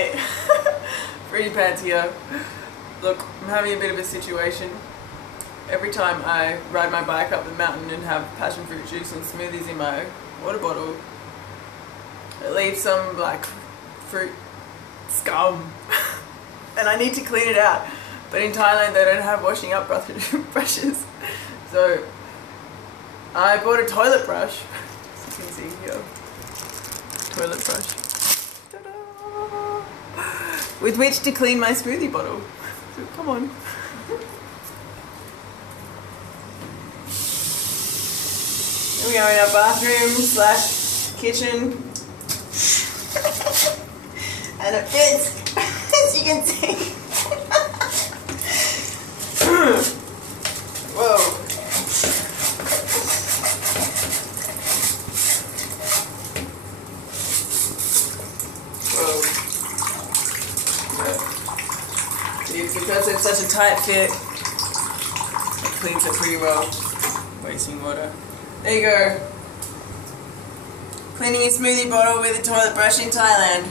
Hey, Pretty Pants here. Look, I'm having a bit of a situation. Every time I ride my bike up the mountain and have passion fruit juice and smoothies in my water bottle, it leaves some like fruit scum and I need to clean it out. But in Thailand they don't have washing up brushes. So I bought a toilet brush, as you can see here, toilet brush, with which to clean my smoothie bottle. So come on. Here we are in our bathroom slash kitchen. And it fits, as you can see. Whoa. Whoa. Because it's such a tight fit, it cleans it pretty well. Wasting water. There you go. Cleaning your smoothie bottle with a toilet brush in Thailand.